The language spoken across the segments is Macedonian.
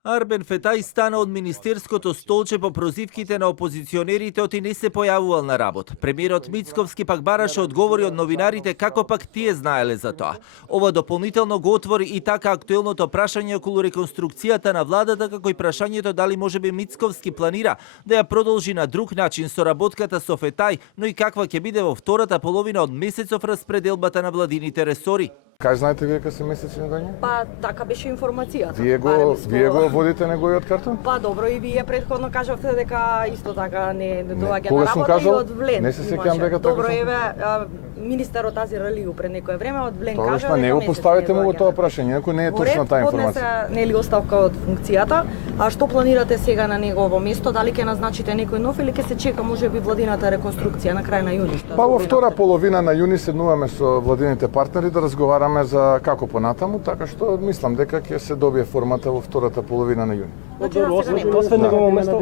Арбен Фетај стана од министерското столче по прозивките на опозиционерите оти не се појавувал на работа. Премиерот Мицковски пак бараше одговори од новинарите како пак тие знаеле за тоа. Ова дополнително го отвори и така актуелното прашање околу реконструкцијата на владата, како и прашањето дали можеби Мицковски планира да ја продолжи на друг начин соработката со Фетај, но и каква ќе биде во втората половина од месецов распределбата на владините ресори. Кај знаете вие кога се месеци доаѓа? Па така беше информацијата. Вие го водите неговиот картон? Па добро, и вие претходно кажавте дека исто така не доаѓа Кога на сум работа кажал? и од Влен. Не се сеќавам дека така добро сум. еве министерот Азир Алију пред некое време од Влен Тоа кажа што не го поставите му во тоа прашање, ако не е Во ред, точна таа информација. поднесе нели оставка од функцијата, а што планирате сега на негово место? Дали ќе назначите некој нов или ќе се чека можеби владината реконструкција на крај на јуни? Па во втора половина на јуни седнуваме со владините партнери да разговараме за како понатаму, така што мислам дека ќе се добие формата во втората половина на јуни.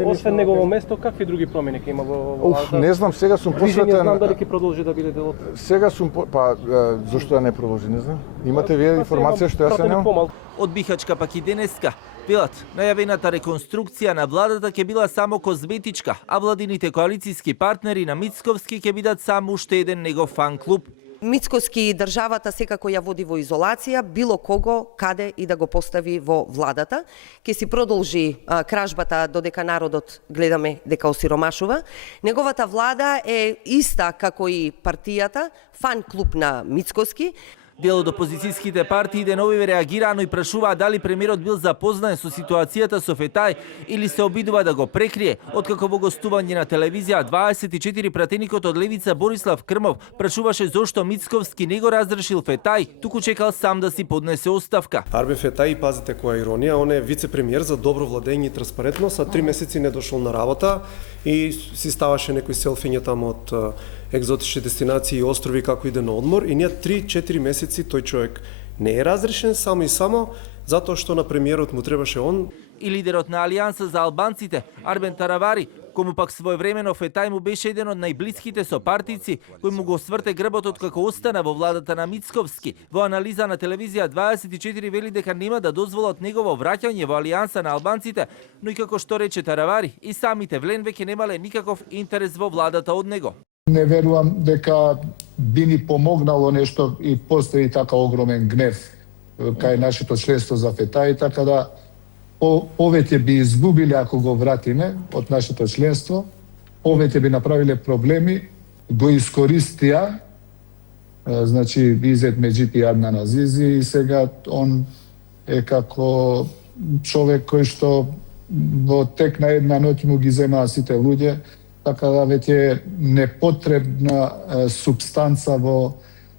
Освен негово место, какви други промени ќе има во владата? Не знам, сега сум посветен. Знам дали ќе продолжи да биде дел од. Сега сум зошто да не продолжи, не знам. Имате вие информација што ја се немам? Од Бихачка пак и денеска велат, најавената реконструкција на владата ќе била само козметичка, а владините коалицијски партнери на Мицковски ќе бидат само уште еден негов фан клуб. Мицковски државата секако ја води во изолација, било кого, каде и да го постави во владата. Ке си продолжи кражбата додека народот гледаме дека осиромашува. Неговата влада е иста како и партијата, фан клуб на Мицковски. Дел од опозицијските партии деновиве реагираа, но и прашуваа дали премиерот бил запознаен со ситуацијата со Фетај или се обидува да го прекрие. Откако во гостување на телевизија 24 пратеникот од Левица Борислав Крмов прашуваше зошто Мицковски не го разрешил Фетај, туку чекал сам да си поднесе оставка. Арбен Фетај, пазите која иронија, он е вице-премиер за добро владење и транспарентност, а 3 месеци не дошол на работа и си ставаше некои селфиња таму од екзотични дестинации и острови како иде на одмор, и ние 3-4 месеци тој човек не е разрешен само и само затоа што на премиерот му требаше он. И лидерот на Алијанса за албанците, Арбен Таравари, кому пак своевремено Фетај му беше еден од најблиските сопартици, кој му го сврте грбот како остана во владата на Мицковски. Во анализа на телевизија 24 вели дека нема да дозволат негово враќање во Алијанса на албанците, но и како што рече Таравари, и самите Влен веќе немале никаков интерес во владата од него. Не верувам дека би ни помогнало нешто и постои така огромен гнев кај нашето членство за Фетај, така да повеќе би изгубиле ако го вратиме од нашето членство, повеќе би направиле проблеми, го искористија, значи изет меѓите на Назизи и сега он е како човек кој што во тек на една ноќ му ги земаа сите луѓе, така да веќе непотребна субстанца во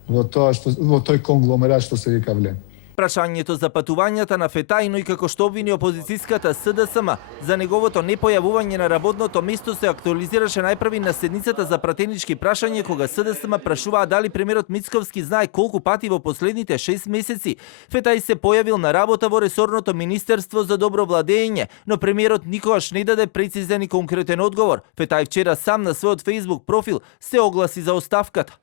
тој конгломерат што се вика Влен. Прашањето за патувањата на Фетај, но и како што обвини опозицијската СДСМ за неговото непојавување на работното место се актуализираше најпрви на седницата за пратенички прашања, кога СДСМ прашуваа дали премиерот Мицковски знае колку пати во последните 6 месеци Фетај се појавил на работа во ресорното Министерство за добро владење, но премиерот никогаш не даде прецизен и конкретен одговор. Фетај вчера сам на својот Facebook профил се огласи за оставката.